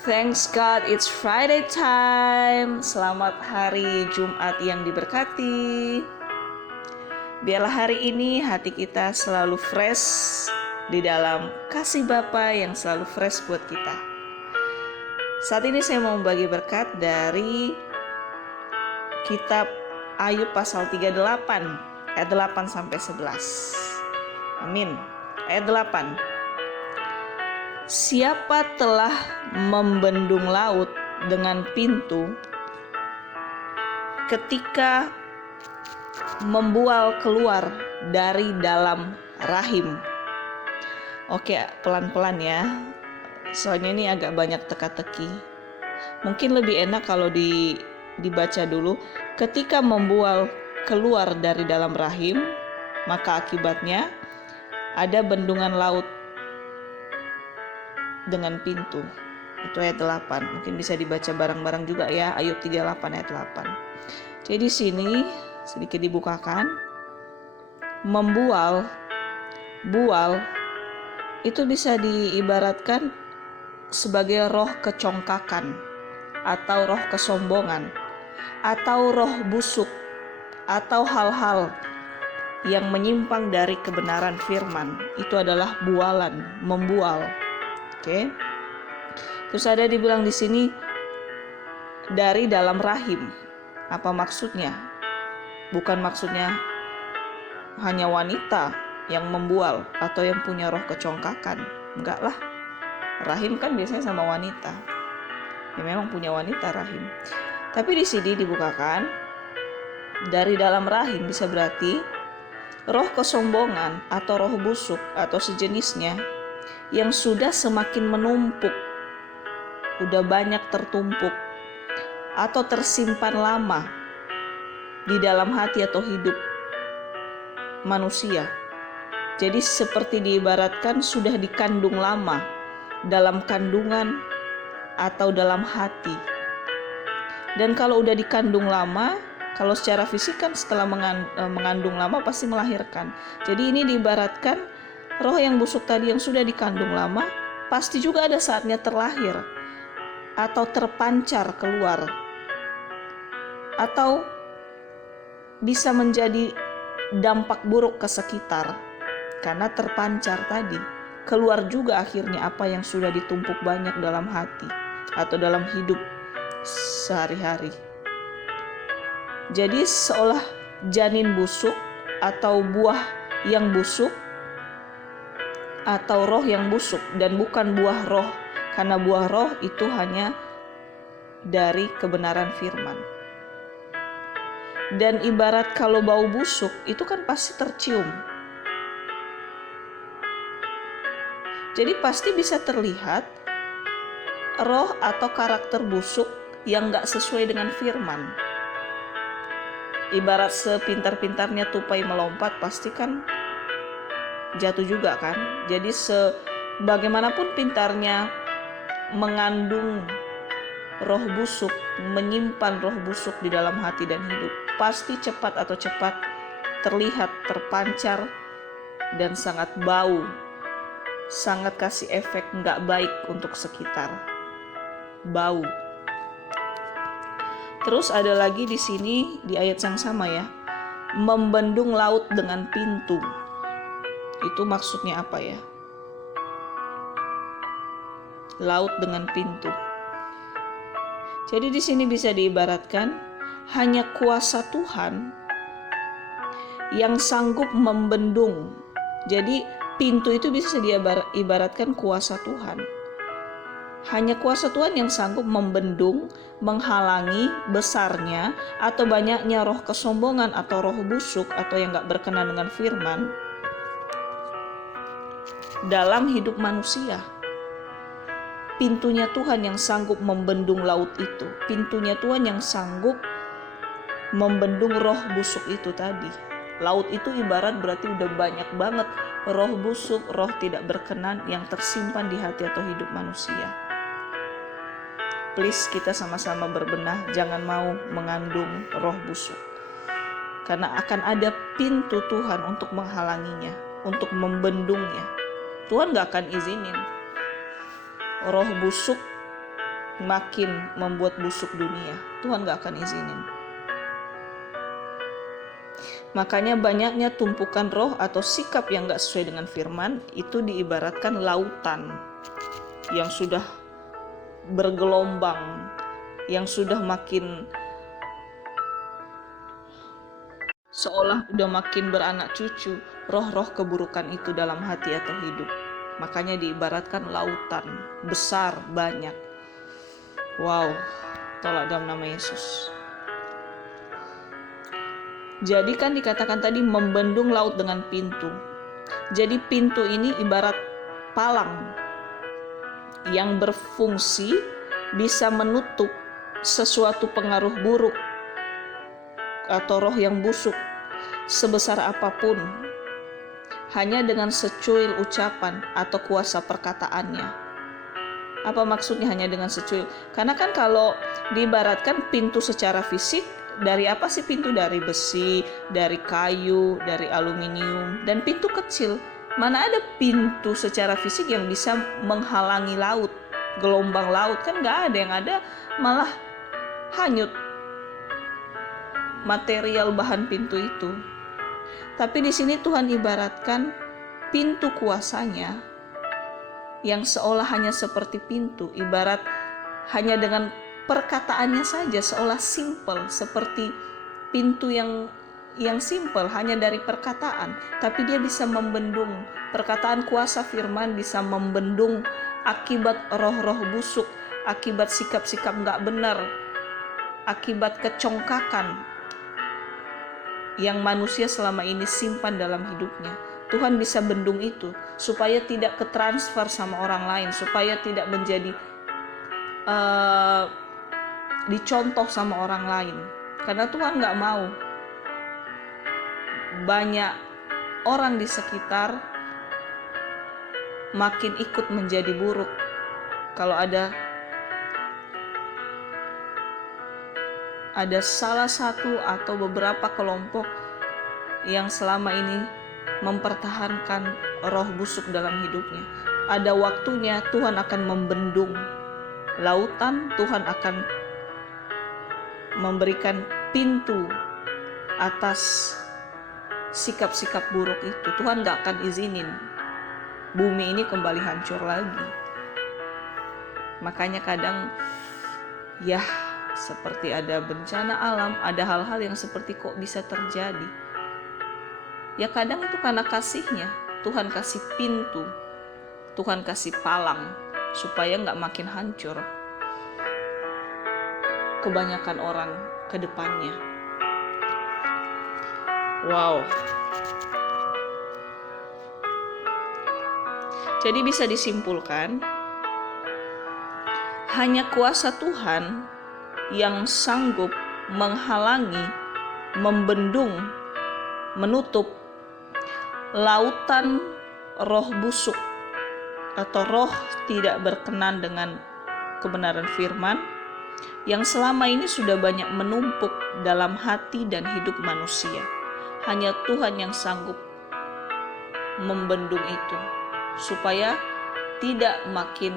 Thanks God, it's Friday time. Selamat hari Jumat yang diberkati. Biarlah hari ini hati kita selalu fresh di dalam kasih Bapa yang selalu fresh buat kita. Saat ini saya mau membagi berkat dari kitab Ayub pasal 38 ayat 8 sampai 11. Amin. Ayat 8. Siapa telah membendung laut dengan pintu ketika membual keluar dari dalam rahim? Oke, pelan-pelan ya. Soalnya ini agak banyak teka-teki. Mungkin lebih enak kalau dibaca dulu. Ketika membual keluar dari dalam rahim, maka akibatnya ada bendungan laut dengan pintu. Itu ayat 8. Mungkin bisa dibaca bareng-bareng juga ya, Ayub 38 ayat 8. Jadi di sini sedikit dibukakan. Bual itu bisa diibaratkan sebagai roh kecongkakan atau roh kesombongan atau roh busuk atau hal-hal yang menyimpang dari kebenaran firman. Itu adalah bualan, membual. Oke. Terus ada dibilang di sini dari dalam rahim. Apa maksudnya? Bukan maksudnya hanya wanita yang membual atau yang punya roh kecongkakan. Enggak lah. Rahim kan biasanya sama wanita. Ya memang punya wanita rahim. Tapi di sini dibukakan dari dalam rahim bisa berarti roh kesombongan atau roh busuk atau sejenisnya yang sudah semakin menumpuk, udah banyak tertumpuk atau tersimpan lama di dalam hati atau hidup manusia. Jadi seperti diibaratkan sudah dikandung lama dalam kandungan atau dalam hati. Dan kalau udah dikandung lama, kalau secara fisik kan setelah mengandung lama pasti melahirkan. Jadi ini diibaratkan roh yang busuk tadi yang sudah dikandung lama pasti juga ada saatnya terlahir atau terpancar keluar atau bisa menjadi dampak buruk ke sekitar karena terpancar tadi. Keluar juga akhirnya apa yang sudah ditumpuk banyak dalam hati atau dalam hidup sehari-hari. Jadi seolah janin busuk atau buah yang busuk atau roh yang busuk dan bukan buah roh, karena buah roh itu hanya dari kebenaran firman. Dan ibarat kalau bau busuk itu kan pasti tercium. Jadi pasti bisa terlihat roh atau karakter busuk yang gak sesuai dengan firman. Ibarat sepintar-pintarnya tupai melompat pasti kan jatuh juga kan. Jadi sebagaimanapun pintarnya mengandung roh busuk, menyimpan roh busuk di dalam hati dan hidup, pasti cepat terlihat, terpancar dan sangat bau, sangat kasih efek nggak baik untuk sekitar. Bau. Terus ada lagi di sini di ayat yang sama ya, membendung laut dengan pintu. Itu maksudnya apa ya? Laut dengan pintu. Jadi di sini bisa diibaratkan hanya kuasa Tuhan yang sanggup membendung. Jadi pintu itu bisa diibaratkan kuasa Tuhan. Hanya kuasa Tuhan yang sanggup membendung, menghalangi besarnya atau banyaknya roh kesombongan atau roh busuk atau yang gak berkenan dengan firman dalam hidup manusia. Pintunya Tuhan yang sanggup membendung laut itu. Pintunya Tuhan yang sanggup membendung roh busuk itu tadi. Laut itu ibarat berarti udah banyak banget roh busuk, roh tidak berkenan yang tersimpan di hati atau hidup manusia. Please kita sama-sama berbenah, jangan mau mengandung roh busuk. Karena akan ada pintu Tuhan untuk menghalanginya, untuk membendungnya. Tuhan gak akan izinin roh busuk makin membuat busuk dunia. Tuhan gak akan izinin. Makanya banyaknya tumpukan roh atau sikap yang gak sesuai dengan firman itu diibaratkan lautan yang sudah bergelombang, yang sudah makin seolah udah makin beranak cucu, roh-roh keburukan itu dalam hati atau hidup. Makanya diibaratkan lautan besar, banyak. Wow, tolak dalam nama Yesus. Jadi kan dikatakan tadi membendung laut dengan pintu. Jadi pintu ini ibarat palang yang berfungsi bisa menutup sesuatu pengaruh buruk atau roh yang busuk sebesar apapun hanya dengan secuil ucapan atau kuasa perkataannya. Apa maksudnya hanya dengan secuil? Karena kan kalau diibaratkan pintu secara fisik, dari apa sih pintu? Dari besi, dari kayu, dari aluminium, dan pintu kecil. Mana ada pintu secara fisik yang bisa menghalangi laut, gelombang laut? Kan nggak ada, yang ada malah hanyut material bahan pintu itu. Tapi di sini Tuhan ibaratkan pintu kuasanya yang seolah hanya seperti pintu, ibarat hanya dengan perkataannya saja seolah simple, seperti pintu yang simple hanya dari perkataan, tapi dia bisa membendung. Perkataan kuasa firman bisa membendung akibat roh-roh busuk, akibat sikap-sikap gak benar, akibat kecongkakan yang manusia selama ini simpan dalam hidupnya. Tuhan bisa bendung itu supaya tidak ketransfer sama orang lain, supaya tidak menjadi dicontoh sama orang lain. Karena Tuhan gak mau banyak orang di sekitar makin ikut menjadi buruk. Kalau ada salah satu atau beberapa kelompok yang selama ini mempertahankan roh busuk dalam hidupnya, ada waktunya Tuhan akan membendung lautan. Tuhan akan memberikan pintu atas sikap-sikap buruk itu. Tuhan gak akan izinin bumi ini kembali hancur lagi. Makanya kadang ya seperti ada bencana alam, ada hal-hal yang seperti kok bisa terjadi. Ya kadang itu karena kasihnya. Tuhan kasih pintu, Tuhan kasih palang supaya gak makin hancur kebanyakan orang ke depannya. Wow. Jadi bisa disimpulkan, hanya kuasa Tuhan yang sanggup menghalangi, membendung, menutup lautan roh busuk atau roh tidak berkenan dengan kebenaran firman yang selama ini sudah banyak menumpuk dalam hati dan hidup manusia. Hanya Tuhan yang sanggup membendung itu supaya tidak makin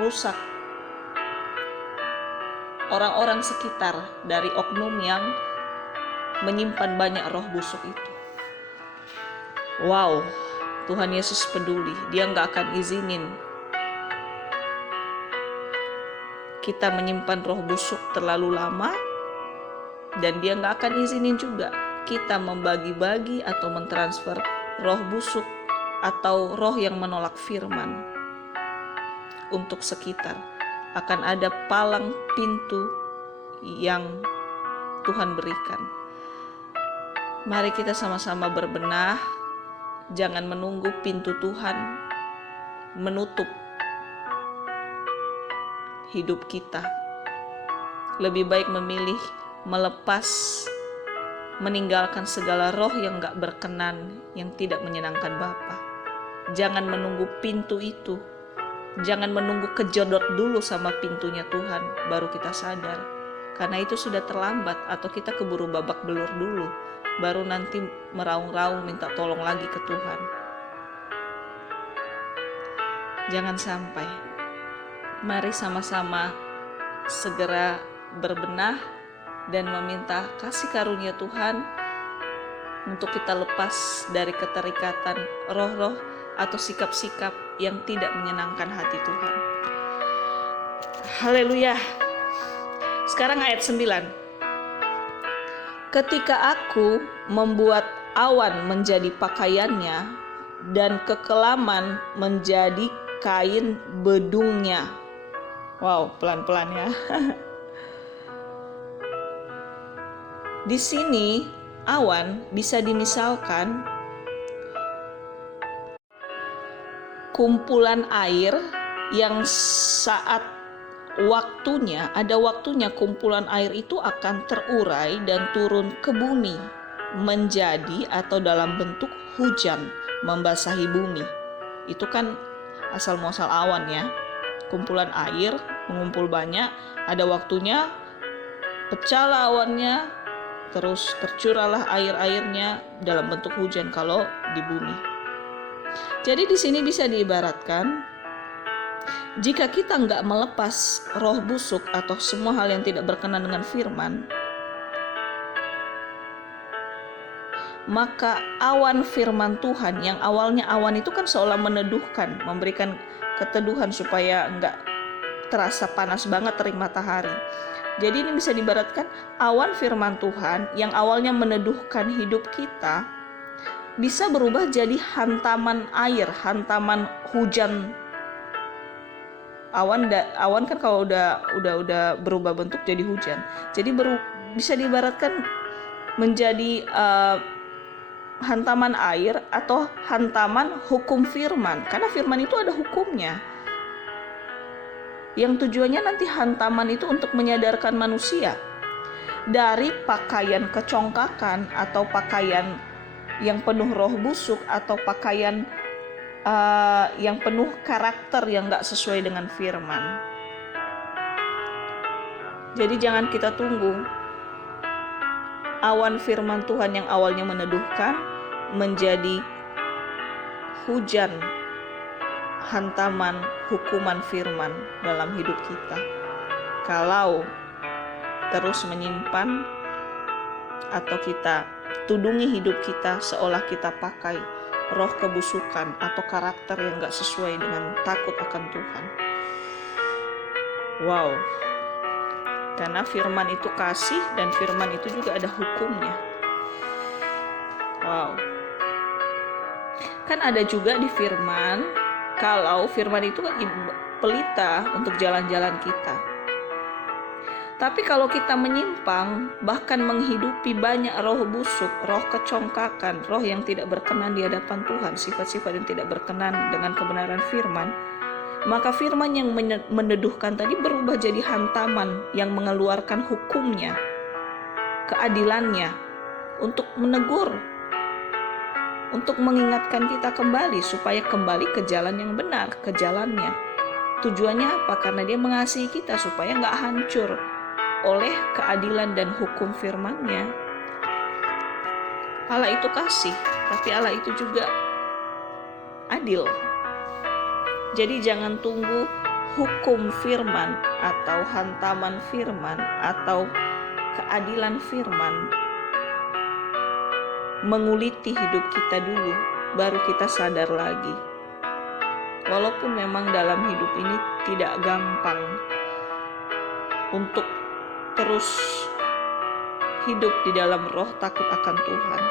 rusak orang-orang sekitar dari oknum yang menyimpan banyak roh busuk itu. Wow, Tuhan Yesus peduli. Dia gak akan izinin kita menyimpan roh busuk terlalu lama, dan dia gak akan izinin juga kita membagi-bagi atau mentransfer roh busuk atau roh yang menolak firman untuk sekitar. Akan ada palang pintu yang Tuhan berikan. Mari kita sama-sama berbenah. Jangan menunggu pintu Tuhan menutup hidup kita. Lebih baik memilih melepas, meninggalkan segala roh yang gak berkenan, yang tidak menyenangkan Bapa. Jangan menunggu pintu itu. Jangan menunggu kejedot dulu sama pintunya Tuhan baru kita sadar. Karena itu sudah terlambat, atau kita keburu babak belur dulu, baru nanti meraung-raung minta tolong lagi ke Tuhan. Jangan sampai. Mari sama-sama segera berbenah dan meminta kasih karunia Tuhan untuk kita lepas dari keterikatan roh-roh atau sikap-sikap yang tidak menyenangkan hati Tuhan. Haleluya. Sekarang ayat 9. Ketika aku membuat awan menjadi pakaiannya dan kekelaman menjadi kain bedungnya. Wow, pelan-pelan ya. Di sini awan bisa dimisalkan kumpulan air yang saat ada waktunya kumpulan air itu akan terurai dan turun ke bumi menjadi atau dalam bentuk hujan membasahi bumi. Itu kan asal muasal awan ya. Kumpulan air mengumpul banyak, ada waktunya pecahlah awannya, terus tercurahlah air-airnya dalam bentuk hujan kalau di bumi. Jadi di sini bisa diibaratkan, jika kita nggak melepas roh busuk atau semua hal yang tidak berkenan dengan firman, maka awan firman Tuhan yang awalnya awan itu kan seolah meneduhkan, memberikan keteduhan supaya nggak terasa panas banget terik matahari. Jadi ini bisa diibaratkan awan firman Tuhan yang awalnya meneduhkan hidup kita bisa berubah jadi hantaman air, hantaman hujan. Awan kan kalau udah berubah bentuk jadi hujan. Jadi bisa diibaratkan menjadi hantaman air atau hantaman hukum firman. Karena firman itu ada hukumnya. Yang tujuannya nanti hantaman itu untuk menyadarkan manusia dari pakaian kecongkakan atau pakaian yang penuh roh busuk atau pakaian yang penuh karakter yang gak sesuai dengan firman. Jadi jangan kita tunggu awan firman Tuhan yang awalnya meneduhkan menjadi hujan hantaman hukuman firman dalam hidup kita. Kalau terus menyimpan atau kita tudungi hidup kita seolah kita pakai roh kebusukan atau karakter yang gak sesuai dengan takut akan Tuhan. Wow. Karena firman itu kasih dan firman itu juga ada hukumnya. Wow. Kan ada juga di firman, kalau firman itu kan pelita untuk jalan-jalan kita. Tapi kalau kita menyimpang, bahkan menghidupi banyak roh busuk, roh kecongkakan, roh yang tidak berkenan di hadapan Tuhan, sifat-sifat yang tidak berkenan dengan kebenaran firman, maka firman yang meneduhkan tadi berubah jadi hantaman yang mengeluarkan hukumnya, keadilannya, untuk menegur, untuk mengingatkan kita kembali supaya kembali ke jalan yang benar, ke jalannya. Tujuannya apa? Karena dia mengasihi kita supaya nggak hancur oleh keadilan dan hukum firman-Nya. Allah itu kasih, tapi Allah itu juga adil. Jadi jangan tunggu hukum firman atau hantaman firman atau keadilan firman menguliti hidup kita dulu, baru kita sadar lagi. Walaupun memang dalam hidup ini tidak gampang untuk terus hidup di dalam roh takut akan Tuhan.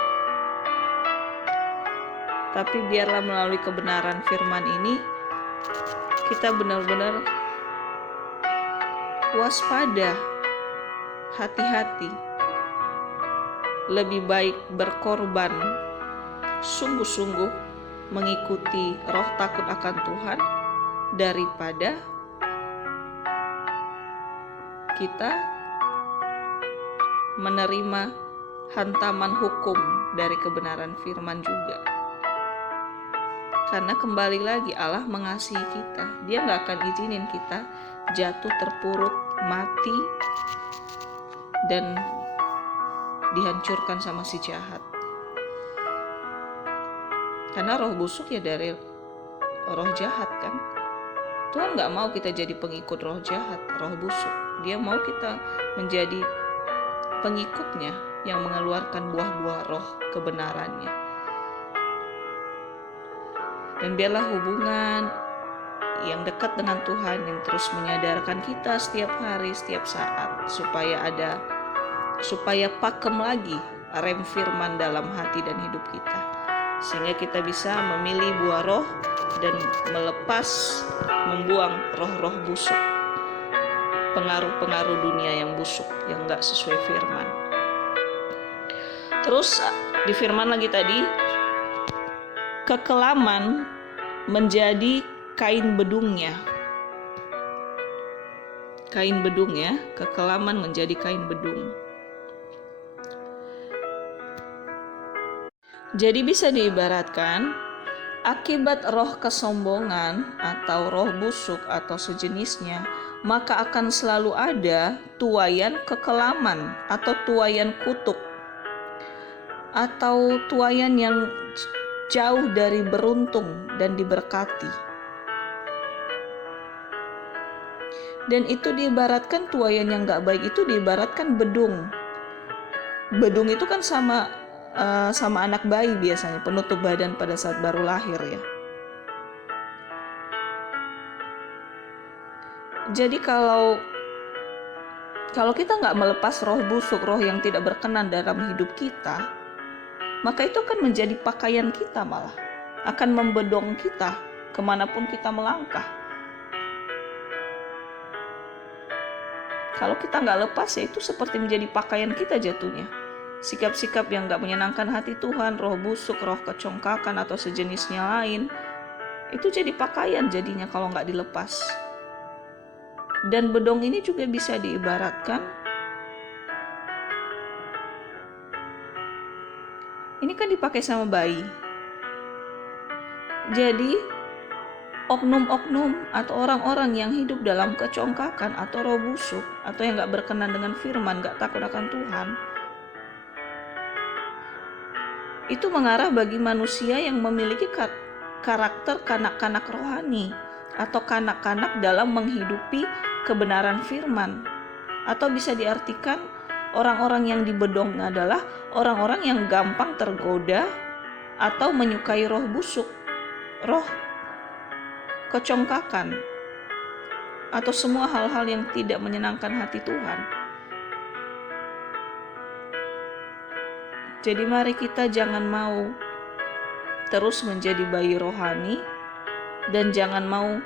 Tapi biarlah melalui kebenaran firman ini kita benar-benar waspada, hati-hati. Lebih baik berkorban sungguh-sungguh mengikuti roh takut akan Tuhan daripada kita menerima hantaman hukum dari kebenaran firman juga. Karena kembali lagi Allah mengasihi kita. Dia gak akan izinin kita jatuh terpuruk, mati, dan dihancurkan sama si jahat. Karena roh busuk ya dari roh jahat kan. Tuhan nggak mau kita jadi pengikut roh jahat, roh busuk. Dia mau kita menjadi pengikutnya yang mengeluarkan buah-buah roh kebenarannya. Dan biarlah hubungan yang dekat dengan Tuhan yang terus menyadarkan kita setiap hari, setiap saat, supaya pakem lagi rem firman dalam hati dan hidup kita, sehingga kita bisa memilih buah roh dan membuang roh-roh busuk, pengaruh-pengaruh dunia yang busuk, yang gak sesuai firman. Terus di firman lagi tadi, kekelaman menjadi kain bedungnya. Kain bedung ya, kekelaman menjadi kain bedung. Jadi bisa diibaratkan, akibat roh kesombongan atau roh busuk atau sejenisnya, maka akan selalu ada tuaian kekelaman atau tuaian kutuk, atau tuaian yang jauh dari beruntung dan diberkati. Dan itu diibaratkan, tuaian yang gak baik itu diibaratkan bedung. Bedung itu kan sama anak bayi biasanya, penutup badan pada saat baru lahir ya. Jadi kalau kita nggak melepas roh busuk, roh yang tidak berkenan dalam hidup kita, maka itu akan menjadi pakaian kita, malah akan membedong kita kemanapun kita melangkah. Kalau kita nggak lepas, ya itu seperti menjadi pakaian kita jatuhnya. Sikap-sikap yang gak menyenangkan hati Tuhan, roh busuk, roh kecongkakan atau sejenisnya lain, itu jadi pakaian jadinya kalau gak dilepas. Dan bedong ini juga bisa diibaratkan, ini kan dipakai sama bayi. Jadi oknum-oknum atau orang-orang yang hidup dalam kecongkakan atau roh busuk, atau yang gak berkenan dengan firman, gak takut akan Tuhan, itu mengarah bagi manusia yang memiliki karakter kanak-kanak rohani atau kanak-kanak dalam menghidupi kebenaran firman. Atau bisa diartikan, orang-orang yang dibedong adalah orang-orang yang gampang tergoda atau menyukai roh busuk, roh kecongkakan, atau semua hal-hal yang tidak menyenangkan hati Tuhan. Jadi mari kita jangan mau terus menjadi bayi rohani, dan jangan mau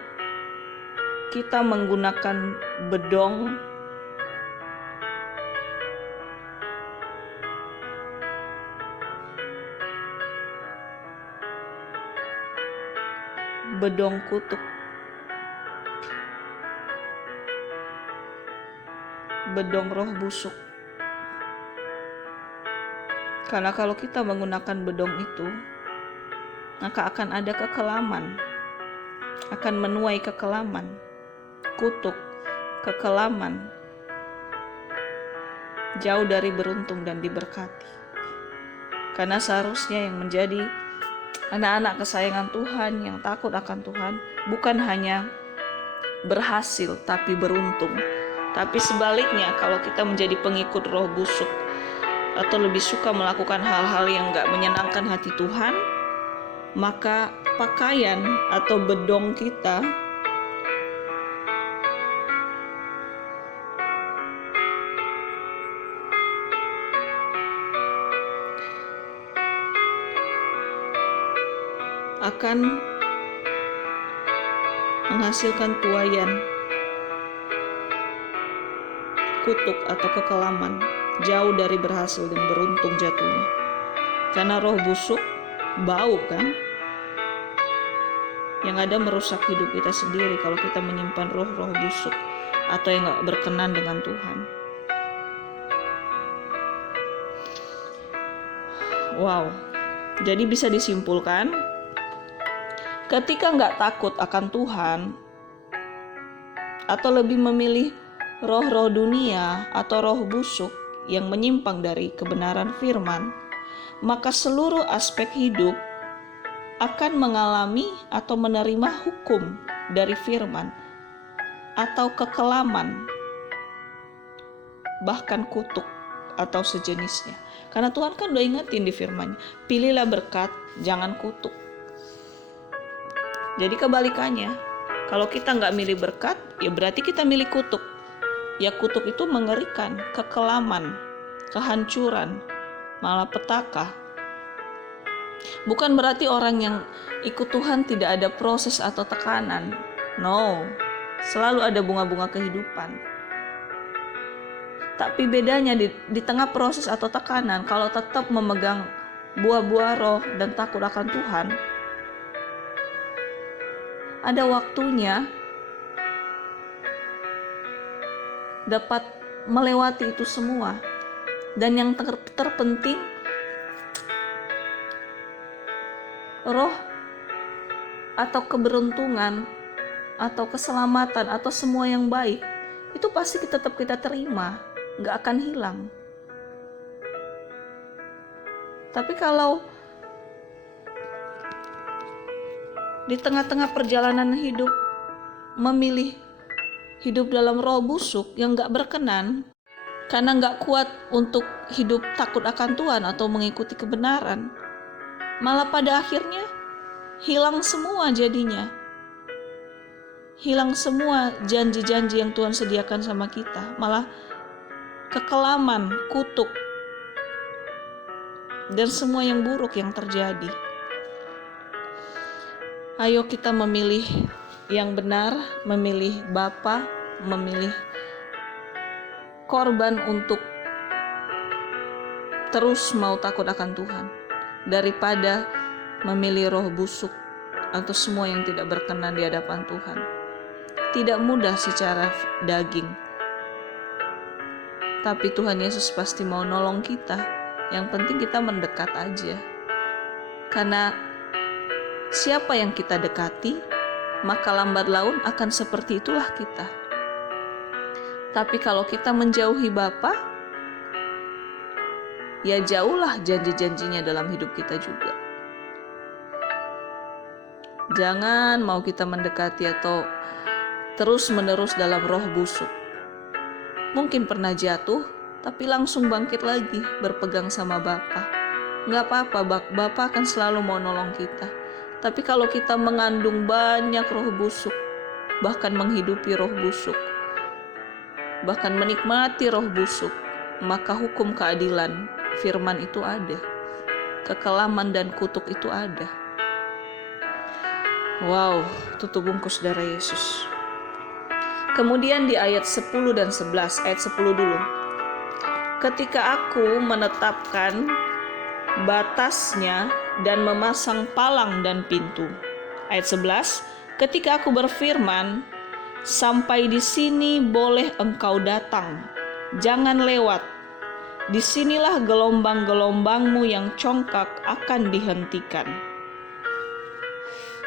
kita menggunakan bedong kutuk, bedong roh busuk. Karena kalau kita menggunakan bedong itu, maka akan ada kekelaman, akan menuai kekelaman, kutuk, kekelaman, jauh dari beruntung dan diberkati. Karena seharusnya yang menjadi anak-anak kesayangan Tuhan, yang takut akan Tuhan, bukan hanya berhasil tapi beruntung. Tapi sebaliknya, kalau kita menjadi pengikut roh busuk atau lebih suka melakukan hal-hal yang gak menyenangkan hati Tuhan, maka pakaian atau bedong kita akan menghasilkan tuaian kutuk atau kekelaman, jauh dari berhasil dan beruntung jatuhnya. Karena roh busuk bau kan, yang ada merusak hidup kita sendiri kalau kita menyimpan roh-roh busuk atau yang gak berkenan dengan Tuhan. Wow, jadi bisa disimpulkan, ketika gak takut akan Tuhan, atau lebih memilih roh-roh dunia atau roh busuk yang menyimpang dari kebenaran firman, maka seluruh aspek hidup akan mengalami atau menerima hukum dari firman, atau kekelaman, bahkan kutuk atau sejenisnya. Karena Tuhan kan udah ingetin di firman-Nya, pilihlah berkat, jangan kutuk. Jadi kebalikannya, kalau kita nggak milih berkat, ya berarti kita milih kutuk. Ya kutuk itu mengerikan, kekelaman, kehancuran, malapetaka. Bukan berarti orang yang ikut Tuhan tidak ada proses atau tekanan. No, selalu ada bunga-bunga kehidupan. Tapi bedanya di tengah proses atau tekanan, kalau tetap memegang buah-buah roh dan takut akan Tuhan, ada waktunya dapat melewati itu semua. Dan yang terpenting, roh atau keberuntungan atau keselamatan atau semua yang baik itu pasti tetap kita terima, gak akan hilang. Tapi kalau di tengah-tengah perjalanan hidup memilih hidup dalam roh busuk yang gak berkenan, karena gak kuat untuk hidup takut akan Tuhan atau mengikuti kebenaran, malah pada akhirnya hilang semua jadinya. Hilang semua janji-janji yang Tuhan sediakan sama kita. Malah kekelaman, kutuk, dan semua yang buruk yang terjadi. Ayo kita memilih yang benar, memilih Bapa, memilih korban untuk terus mau takut akan Tuhan, daripada memilih roh busuk atau semua yang tidak berkenan di hadapan Tuhan. Tidak mudah secara daging, tapi Tuhan Yesus pasti mau nolong kita. Yang penting kita mendekat aja. Karena siapa yang kita dekati, maka lambat laun akan seperti itulah kita. Tapi kalau kita menjauhi Bapa, ya jauhlah janji-janjinya dalam hidup kita juga. Jangan mau kita mendekati atau terus-menerus dalam roh busuk. Mungkin pernah jatuh, tapi langsung bangkit lagi, berpegang sama Bapa. Gak apa-apa, Bapa akan selalu mau nolong kita. Tapi kalau kita mengandung banyak roh busuk, bahkan menghidupi roh busuk, bahkan menikmati roh busuk, maka hukum keadilan firman itu ada. Kekelaman dan kutuk itu ada. Wow, tutup bungkus darah Yesus. Kemudian di ayat 10 dan 11, ayat 10 dulu. Ketika aku menetapkan batasnya dan memasang palang dan pintu. Ayat 11, ketika aku berfirman, sampai di sini boleh engkau datang, jangan lewat. Disinilah gelombang-gelombangmu yang congkak akan dihentikan.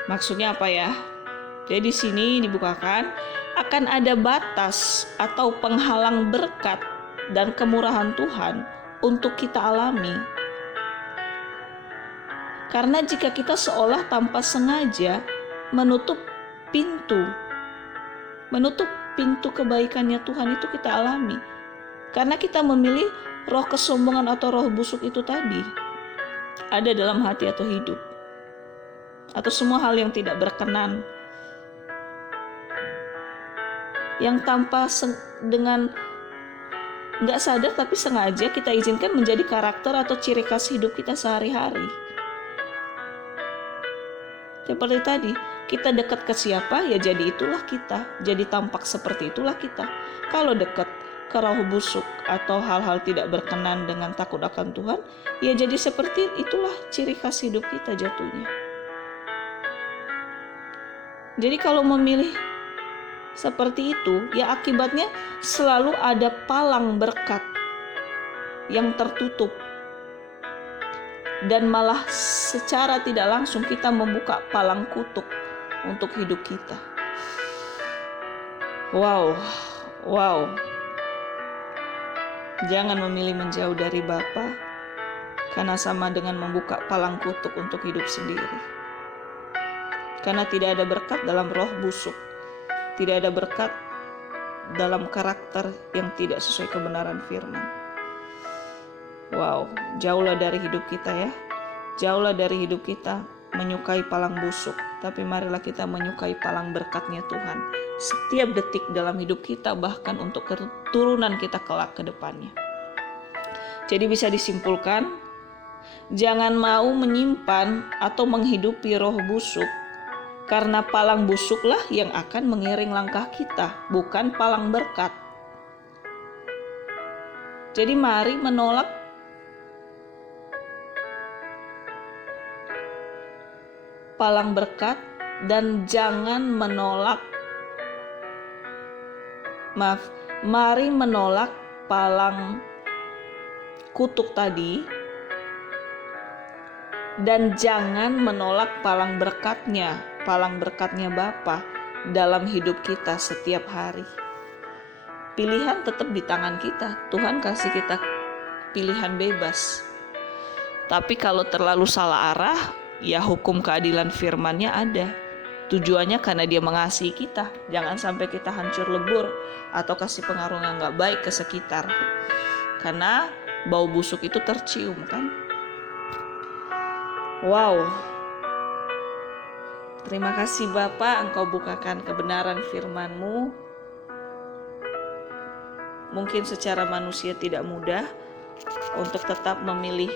Maksudnya apa ya? Jadi di sini dibukakan, akan ada batas atau penghalang berkat dan kemurahan Tuhan untuk kita alami. Karena jika kita seolah tanpa sengaja menutup pintu kebaikannya Tuhan itu kita alami. Karena kita memilih roh kesombongan atau roh busuk itu tadi ada dalam hati atau hidup. Atau semua hal yang tidak berkenan, yang tanpa dengan nggak sadar tapi sengaja kita izinkan menjadi karakter atau ciri khas hidup kita sehari-hari. Seperti tadi, kita dekat ke siapa, ya jadi itulah kita, jadi tampak seperti itulah kita. Kalau dekat ke roh busuk atau hal-hal tidak berkenan dengan takut akan Tuhan, ya jadi seperti itulah ciri khas hidup kita jatuhnya. Jadi kalau memilih seperti itu, ya akibatnya selalu ada palang berkat yang tertutup. Dan malah secara tidak langsung kita membuka palang kutuk untuk hidup kita. Wow. Jangan memilih menjauh dari Bapa, karena sama dengan membuka palang kutuk untuk hidup sendiri. Karena tidak ada berkat dalam roh busuk. Tidak ada berkat dalam karakter yang tidak sesuai kebenaran firman. Wow, jauhlah dari hidup kita ya. Jauhlah dari hidup kita menyukai palang busuk. Tapi marilah kita menyukai palang berkatnya Tuhan. Setiap detik dalam hidup kita, bahkan untuk keturunan kita kelak ke depannya. Jadi bisa disimpulkan, jangan mau menyimpan atau menghidupi roh busuk, karena palang busuklah yang akan mengiring langkah kita, bukan palang berkat. Jadi mari menolak palang berkat dan jangan menolak, mari menolak palang kutuk tadi, dan jangan menolak palang berkatnya Bapa dalam hidup kita setiap hari. Pilihan tetap di tangan kita. Tuhan kasih kita pilihan bebas. Tapi kalau terlalu salah arah, ya hukum keadilan firman-Nya ada. Tujuannya karena Dia mengasihi kita. Jangan sampai kita hancur lebur atau kasih pengaruh yang gak baik ke sekitar. Karena bau busuk itu tercium kan. Wow. Terima kasih Bapa, Engkau bukakan kebenaran firman-Mu. Mungkin secara manusia tidak mudah untuk tetap memilih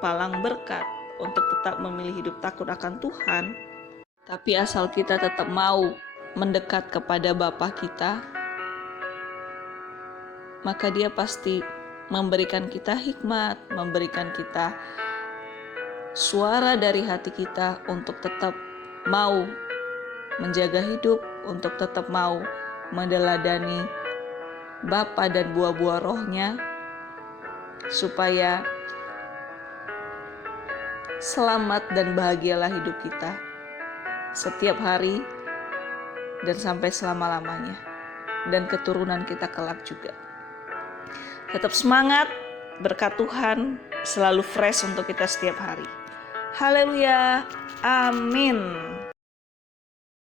palang berkat, untuk tetap memilih hidup takut akan Tuhan. Tapi asal kita tetap mau mendekat kepada Bapa kita, maka Dia pasti memberikan kita hikmat, memberikan kita suara dari hati kita untuk tetap mau menjaga hidup, untuk tetap mau meneladani Bapa dan buah-buah rohnya, supaya selamat dan bahagialah hidup kita setiap hari dan sampai selama-lamanya, dan keturunan kita kelak juga. Tetap semangat, berkat Tuhan selalu fresh untuk kita setiap hari. Haleluya, amin.